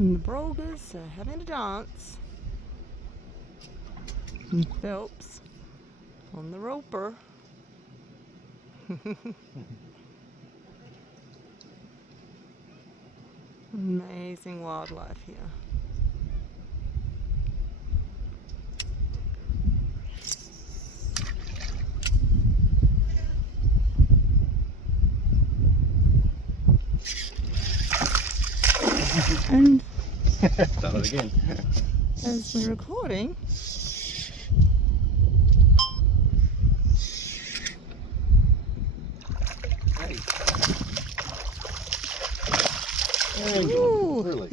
And the Brolgas are having a dance. And Phelps on the roper. Amazing wildlife here. And start it again. as we're recording, Hey. ooh. Really?